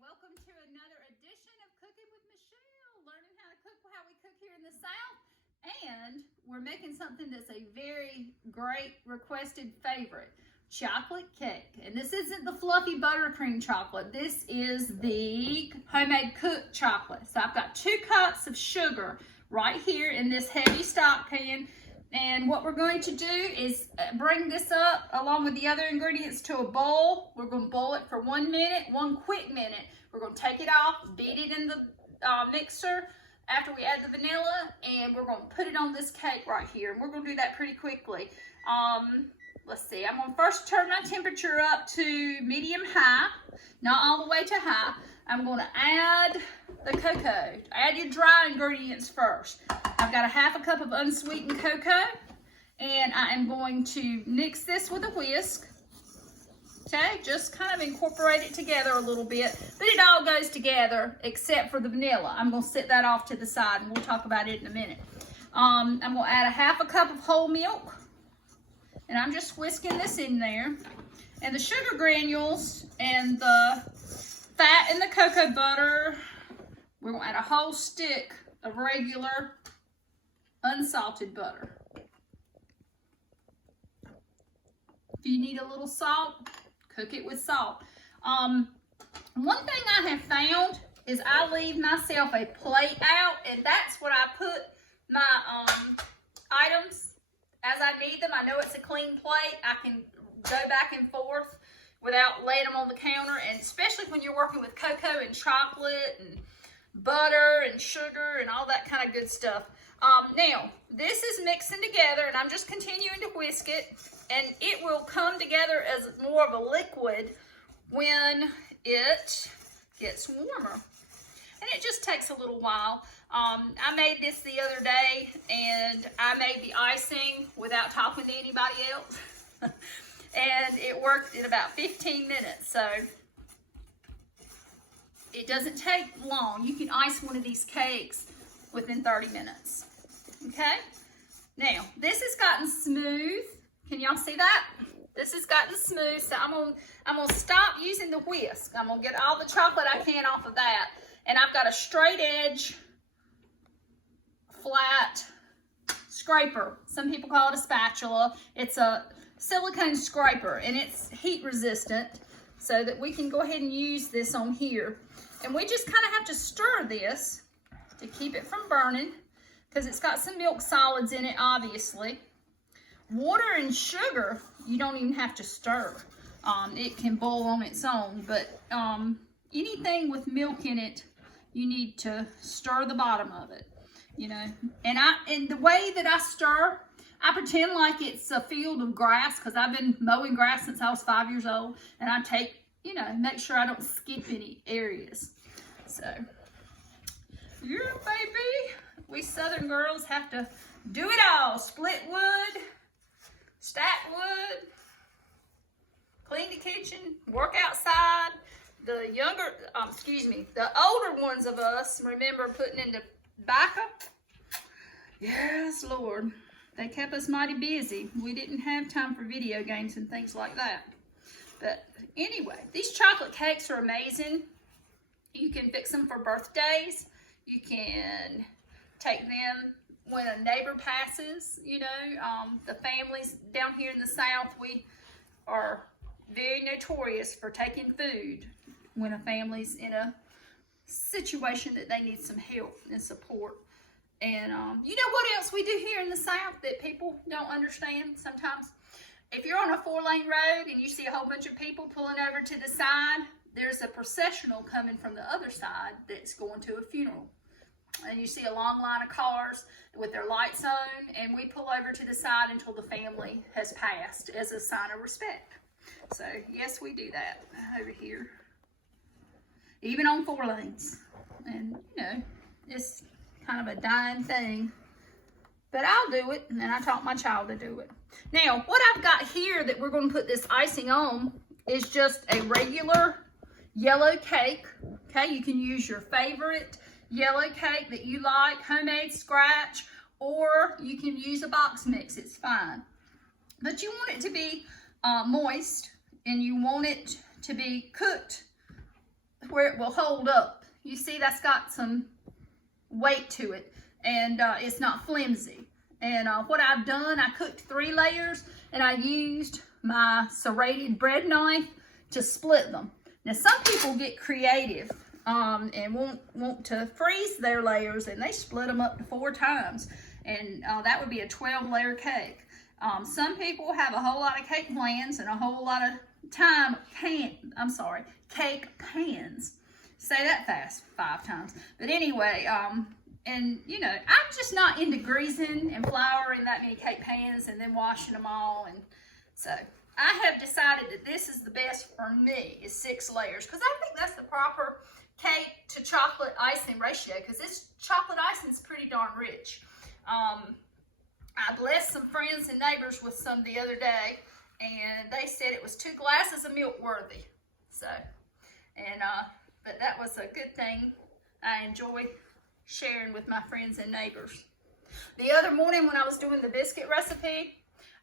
Welcome to another edition of Cooking with Michelle, learning how to cook how we cook here in the South. And we're making something that's a very great requested favorite, chocolate cake. And this isn't the fluffy buttercream chocolate. This is the homemade cooked chocolate. So I've got 2 cups of sugar right here in this heavy stock pan. And what we're going to do is bring this up along with the other ingredients to a boil. We're going to boil it for 1 minute, 1 quick minute. We're going to take it off, beat it in the mixer after we add the vanilla, and we're going to put it on this cake right here. And we're going to do that pretty quickly. Let's see, I'm going to first turn my temperature up to medium high, not all the way to high. I'm going to add the cocoa. Add your dry ingredients first. I've got a 1/2 cup of unsweetened cocoa, and I am going to mix this with a whisk. Okay, just kind of incorporate it together a little bit, but it all goes together except for the vanilla. I'm going to set that off to the side, and we'll talk about it in a minute. I'm going to add a 1/2 cup of whole milk, and I'm just whisking this in there. And the sugar granules and the fat in the cocoa butter, we're going to add a whole stick of regular unsalted butter. If you need a little salt, cook it with salt. One thing I have found is I leave myself a plate out, and that's what I put my items as I need them. I know it's a clean plate. I can go back and forth without laying them on the counter, and especially when you're working with cocoa and chocolate and butter and sugar and all that kind of good stuff. Now, this is mixing together, and I'm just continuing to whisk it, and it will come together as more of a liquid when it gets warmer. And it just takes a little while. I made this the other day, and I made the icing without talking to anybody else. And it worked in about 15 minutes, so it doesn't take long. You can ice one of these cakes within 30 minutes. Okay? Now, this has gotten smooth. Can y'all see that? This has gotten smooth, so I'm gonna stop using the whisk. I'm gonna get all the chocolate I can off of that. And I've got a straight edge, flat scraper. Some people call it a spatula. It's a silicone scraper, and it's heat resistant, so that we can go ahead and use this on here. And we just kind of have to stir this to keep it from burning, because it's got some milk solids in it, obviously. Water and sugar, you don't even have to stir. It can boil on its own, but anything with milk in it, you need to stir the bottom of it, you know. And the way that I stir, I pretend like it's a field of grass, because I've been mowing grass since I was 5 years old, and I take, you know, make sure I don't skip any areas. So, yeah, baby, we Southern girls have to do it all. Split wood, stack wood, clean the kitchen, work outside. The the older ones of us remember putting in tobacco. Yes, Lord. They kept us mighty busy. We didn't have time for video games and things like that. But anyway, these chocolate cakes are amazing. You can fix them for birthdays. You can take them when a neighbor passes, you know. The families down here in the South, we are very notorious for taking food when a family's in a situation that they need some help and support. And you know what else we do here in the South that people don't understand sometimes? If you're on a 4-lane road and you see a whole bunch of people pulling over to the side, there's a processional coming from the other side that's going to a funeral. And you see a long line of cars with their lights on, and we pull over to the side until the family has passed as a sign of respect. So, yes, we do that over here. Even on 4 lanes. And, you know, it's kind of a dying thing, but I'll do it, and I taught my child to do it. Now, what I've got here that we're going to put this icing on is just a regular yellow cake. Okay, you can use your favorite yellow cake that you like, homemade, scratch, or you can use a box mix. It's fine, but you want it to be moist, and you want it to be cooked where it will hold up. You see that's got some weight to it, and it's not flimsy. And what I've done, I cooked 3 layers, and I used my serrated bread knife to split them. Now some people get creative and want to freeze their layers, and they split them up to 4 times, and that would be a 12-layer cake. Some people have a whole lot of cake plans and a whole lot of cake pans. Say that fast 5 times. But anyway, and you know, I'm just not into greasing and flouring that many cake pans and then washing them all. And so I have decided that this is the best for me, is 6 layers, because I think that's the proper cake to chocolate icing ratio, because this chocolate icing is pretty darn rich. I blessed some friends and neighbors with some the other day, and they said it was 2 glasses of milk worthy. So, and but that was a good thing. I enjoy sharing with my friends and neighbors. The other morning when I was doing the biscuit recipe,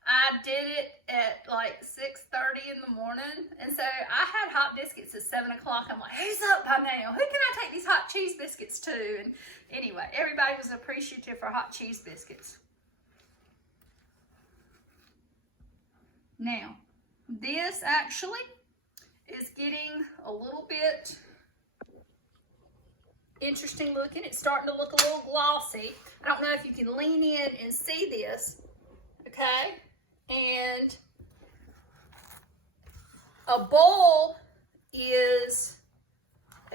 I did it at like 6:30 in the morning, and so I had hot biscuits at 7 o'clock. I'm like, who's up by now? Who can I take these hot cheese biscuits to? And anyway, everybody was appreciative for hot cheese biscuits. Now, this actually is getting a little bit interesting looking. It's starting to look a little glossy. I don't know if you can lean in and see this, okay? And a bowl is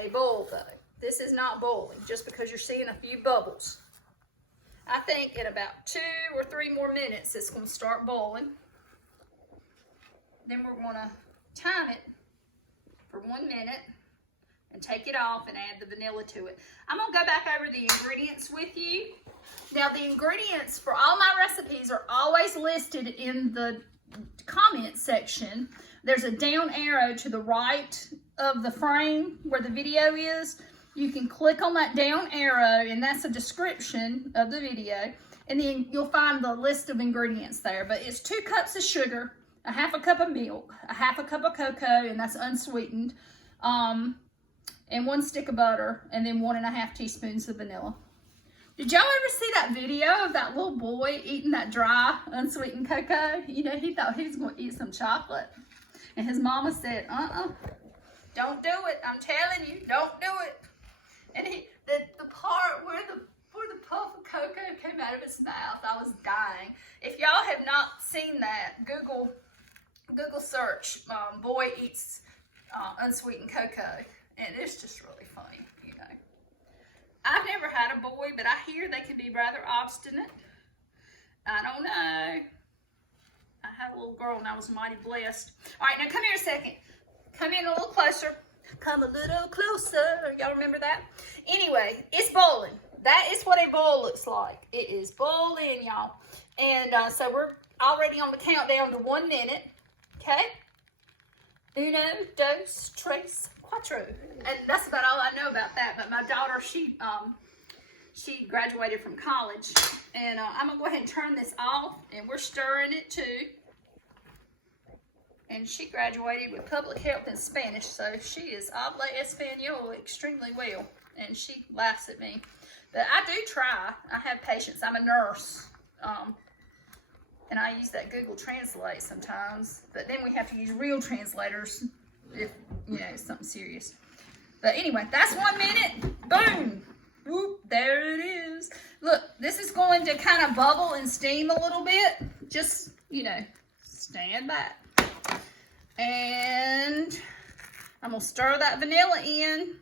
a bowl though. This is not boiling just because you're seeing a few bubbles. I think in about 2 or 3 more minutes it's going to start boiling. Then we're going to time it for 1 minute and take it off and add the vanilla to it. I'm going to go back over the ingredients with you. Now the ingredients for all my recipes are always listed in the comment section. There's a down arrow to the right of the frame where the video is. You can click on that down arrow, and that's a description of the video, and then you'll find the list of ingredients there. But it's 2 cups of sugar, a 1/2 cup of milk, a 1/2 cup of cocoa, and that's unsweetened, and 1 stick of butter, and then 1 1/2 teaspoons of vanilla. Did y'all ever see that video of that little boy eating that dry, unsweetened cocoa? You know, he thought he was going to eat some chocolate, and his mama said, don't do it. I'm telling you, don't do it. And the part where the puff of cocoa came out of his mouth, I was dying. If y'all have not seen that, Google search, boy eats unsweetened cocoa, and it's just really funny, you know. I've never had a boy, but I hear they can be rather obstinate. I don't know. I had a little girl and I was mighty blessed. All right, now come here a second. Come in a little closer. Come a little closer. Y'all remember that? Anyway, it's boiling. That is what a boil looks like. It is boiling, y'all. And so we're already on the countdown to 1 minute. Okay? Uno, dos, tres, cuatro. And that's about all I know about that. But my daughter, she graduated from college. And I'm going to go ahead and turn this off. And we're stirring it too. And she graduated with public health and Spanish. So she is habla español extremely well. And she laughs at me. But I do try. I have patience. I'm a nurse. And I use that Google Translate sometimes. But then we have to use real translators if, you know, it's something serious. But anyway, that's 1 minute. Boom. Whoop, there it is. Look, this is going to kind of bubble and steam a little bit. Just, you know, stand back. And I'm going to stir that vanilla in.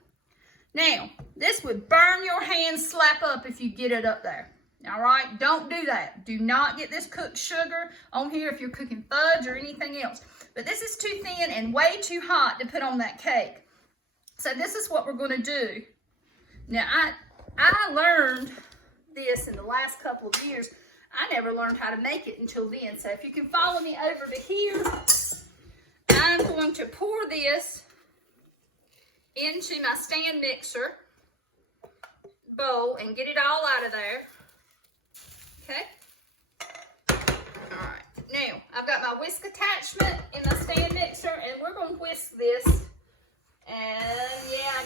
Now, this would burn your hand slap up if you get it up there. All right, don't do that. Do not get this cooked sugar on here if you're cooking fudge or anything else. But this is too thin and way too hot to put on that cake. So this is what we're going to do. Now, I learned this in the last couple of years. I never learned how to make it until then. So if you can follow me over to here, I'm going to pour this into my stand mixer bowl and get it all out of there. Okay. All right. Now, I've got my whisk attachment in my stand mixer, and we're going to whisk this. And yeah,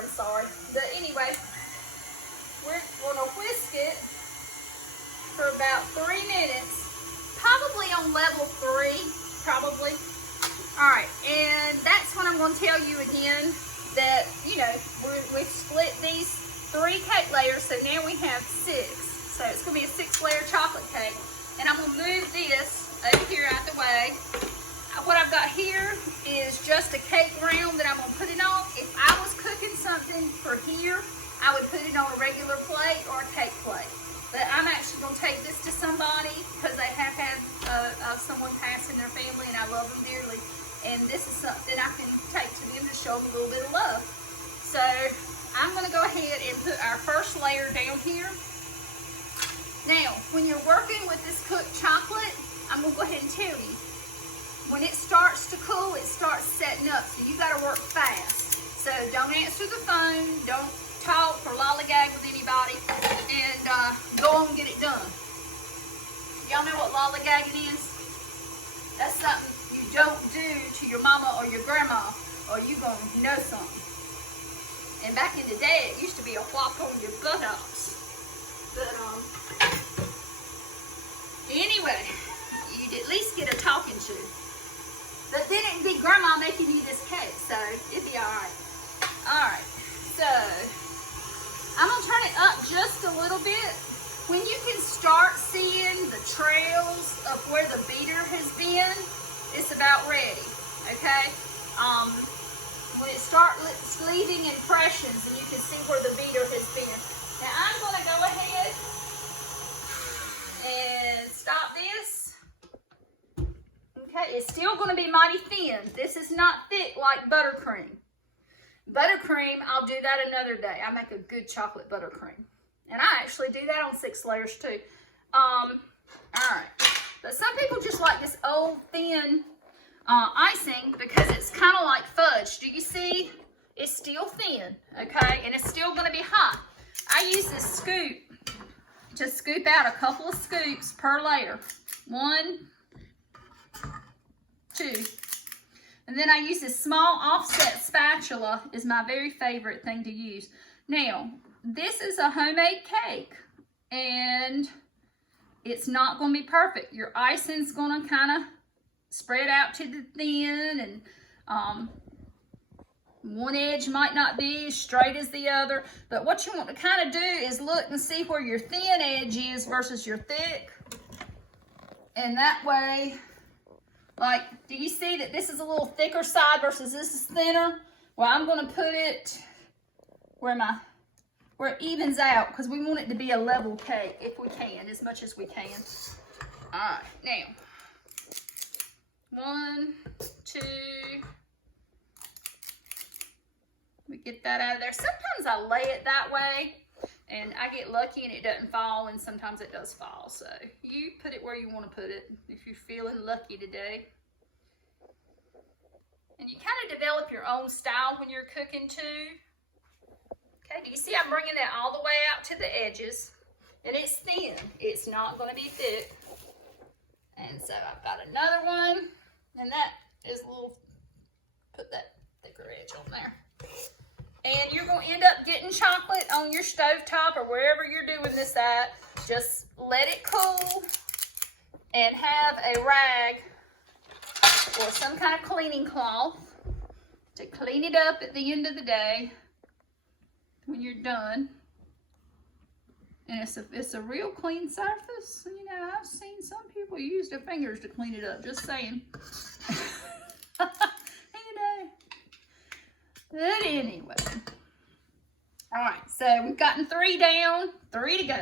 I'm sorry. But anyway, we're gonna whisk it for about 3 minutes, probably on level 3, probably. All right, and that's when I'm gonna tell you again that, you know, we've split these 3 cake layers, so now we have 6. So it's gonna be a 6-layer chocolate cake. And I'm gonna move this over here out the way. What I've got here is just a cake round that I'm gonna put it on. If I was cooking something for here, I would put it on a regular plate or a cake plate. But I'm actually gonna take this to somebody because they have had someone pass in their family and I love them dearly. And this is something I can take to them to show them a little bit of love. So I'm gonna go ahead and put our first layer down here. Now, when you're working with this cooked chocolate, I'm gonna go ahead and tell you, when it starts to cool, it starts setting up, so you gotta work fast. So don't answer the phone, don't talk or lollygag with anybody, and go on and get it done. Y'all know what lollygagging is? That's something you don't do to your mama or your grandma, or you gonna know something. And back in the day, it used to be a whop on your buttocks. But anyway, you'd at least get a talking to. But then it'd be grandma making you this cake, so it'd be alright. Alright, so I'm gonna turn it up just a little bit. When you can start seeing the trails of where the beater has been, it's about ready, okay? When it starts leaving impressions and you can see where the beater has been. Now I'm gonna go ahead and stop this. Okay, it's still going to be mighty thin. This is not thick like buttercream. Buttercream, I'll do that another day. I make a good chocolate buttercream. And I actually do that on 6 layers too. Alright. But some people just like this old thin icing because it's kind of like fudge. Do you see? It's still thin, okay? And it's still going to be hot. I use this scoop to scoop out a couple of scoops per layer. 1, 2. And then I use this small offset spatula is my very favorite thing to use. Now, this is a homemade cake and it's not going to be perfect. Your icing's going to kind of spread out to the thin and one edge might not be as straight as the other. But what you want to kind of do is look and see where your thin edge is versus your thick. And that way, like, do you see that this is a little thicker side versus this is thinner? Well, I'm going to put it where it evens out because we want it to be a level cake if we can, as much as we can. All right, now, 1, 2. We get that out of there. Sometimes I lay it that way and I get lucky and it doesn't fall, and sometimes it does fall. So you put it where you want to put it if you're feeling lucky today. And you kind of develop your own style when you're cooking too. Okay, do you see I'm bringing that all the way out to the edges? And it's thin. It's not going to be thick. And so I've got another one. And that is a little, put that thicker edge on there. And you're going to end up getting chocolate on your stovetop or wherever you're doing this at. Just let it cool and have a rag or some kind of cleaning cloth to clean it up at the end of the day when you're done. And it's a real clean surface. You know, I've seen some people use their fingers to clean it up, just saying. You know. But anyway. All right, so we've gotten 3 down, 3 to go.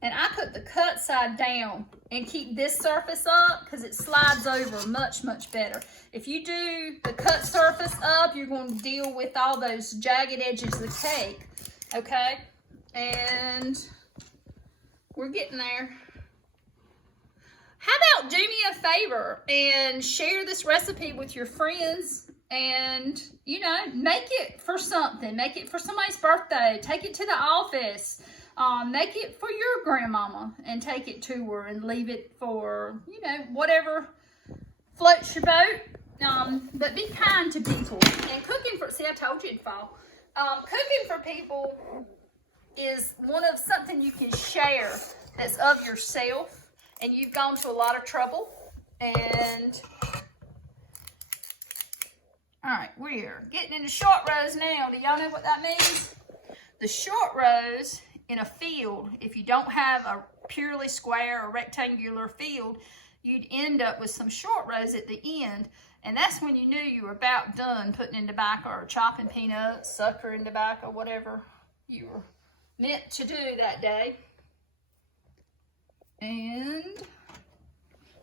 And I put the cut side down and keep this surface up because it slides over much, much better. If you do the cut surface up, you're going to deal with all those jagged edges of the cake, okay? And we're getting there. How about do me a favor and share this recipe with your friends and, you know, make it for something. Make it for somebody's birthday. Take it to the office. Make it for your grandmama and take it to her and leave it for, you know, whatever floats your boat. But be kind to people. And cooking for, see, I told you it'd fall. Cooking for people is one of something you can share that's of yourself, and you've gone to a lot of trouble. And all right, we're getting into short rows now. Do y'all know what that means? The short rows in a field, if you don't have a purely square or rectangular field, you'd end up with some short rows at the end. And that's when you knew you were about done putting in tobacco or chopping peanuts, suckering tobacco, whatever you were meant to do that day. And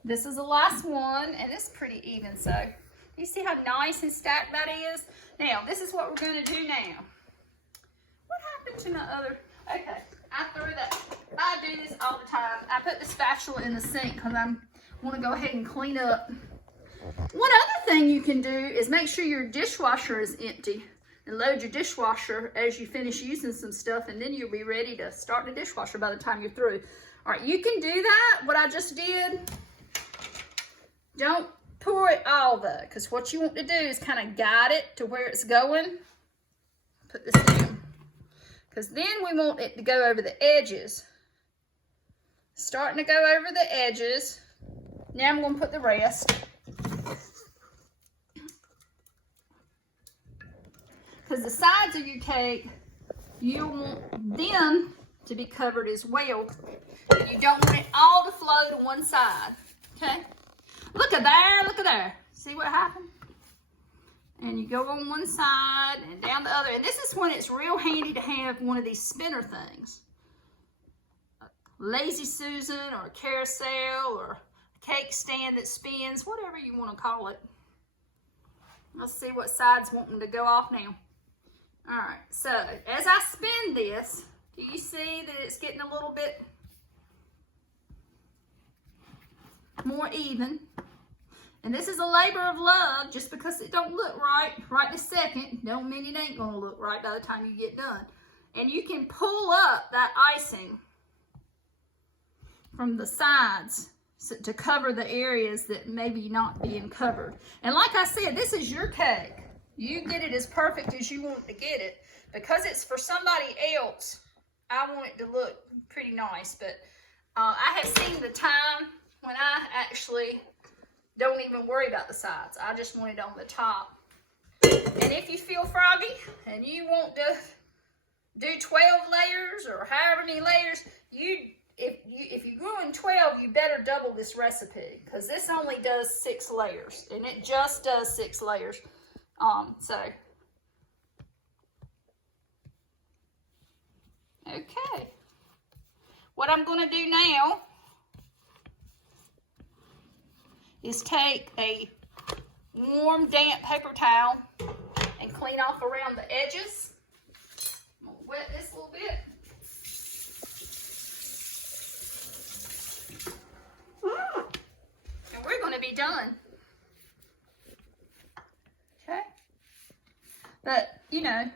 this is the last one, and it's pretty even. So you see how nice and stacked that is? Now, this is what we're going to do now. What happened to my other? Okay, I threw that. I do this all the time. I put the spatula in the sink because I want to go ahead and clean up. One other thing you can do is make sure your dishwasher is empty and load your dishwasher as you finish using some stuff, and then you'll be ready to start the dishwasher by the time you're through. All right, you can do that, what I just did. Don't pour it all though, because what you want to do is kind of guide it to where it's going. Put this down, because then we want it to go over the edges. Starting to go over the edges. Now I'm going to put the rest. Because the sides of your cake, you want them to be covered as well. And you don't want it all to flow to one side. Okay? Look at there, look at there. See what happened? And you go on one side and down the other. And this is when it's real handy to have one of these spinner things. A Lazy Susan or a carousel or a cake stand that spins, whatever you want to call it. Let's see what side's wanting to go off now. All right, so as I spin this, do you see that it's getting a little bit more even? And this is a labor of love. Just because it don't look right this second, don't mean it ain't gonna look right by the time you get done. And you can pull up that icing from the sides to cover the areas that maybe not being covered. And like I said, this is your cake. You get it as perfect as you want to get it. Because it's for somebody else, I want it to look pretty nice. But I have seen the time when I actually don't even worry about the sides. I just want it on the top. And if you feel froggy and you want to do 12 layers or however many layers, if you're doing 12, you better double this recipe. Because this only does 6 layers. And it just does 6 layers. Okay. What I'm going to do now is take a warm, damp paper towel and clean off around the edges. I'm going to wet this a little bit. And we're going to be done. Okay. But, you know,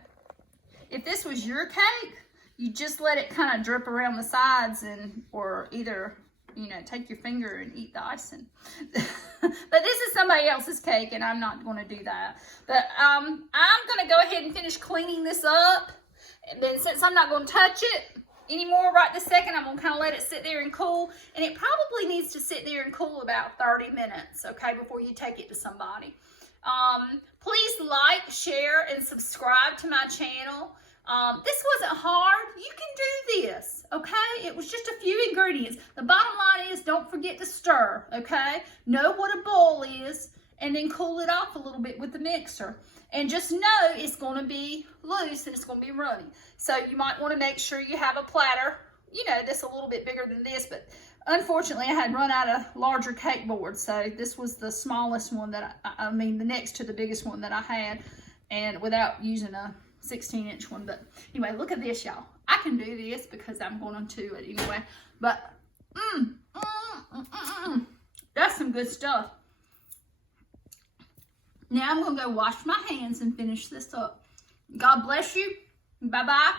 if this was your cake, you just let it kind of drip around the sides or either, you know, take your finger and eat the icing. But this is somebody else's cake and I'm not going to do that. But I'm going to go ahead and finish cleaning this up. And then since I'm not going to touch it anymore right this second, I'm going to kind of let it sit there and cool. And it probably needs to sit there and cool about 30 minutes, okay, before you take it to somebody. Please like, share, and subscribe to my channel. This wasn't hard. You can do this, okay? It was just a few ingredients. The bottom line is don't forget to stir, okay? Know what a bowl is, and then cool it off a little bit with the mixer. And just know it's going to be loose and it's going to be runny. So you might want to make sure you have a platter, you know, that's a little bit bigger than this, but unfortunately I had run out of larger cake boards, so this was the smallest one that I mean the next to the biggest one that I had, and without using a 16-inch one. But anyway, look at this, y'all. I can do this because I'm going to it anyway. But that's some good stuff. Now I'm gonna go wash my hands and finish this up. God bless you. Bye-bye.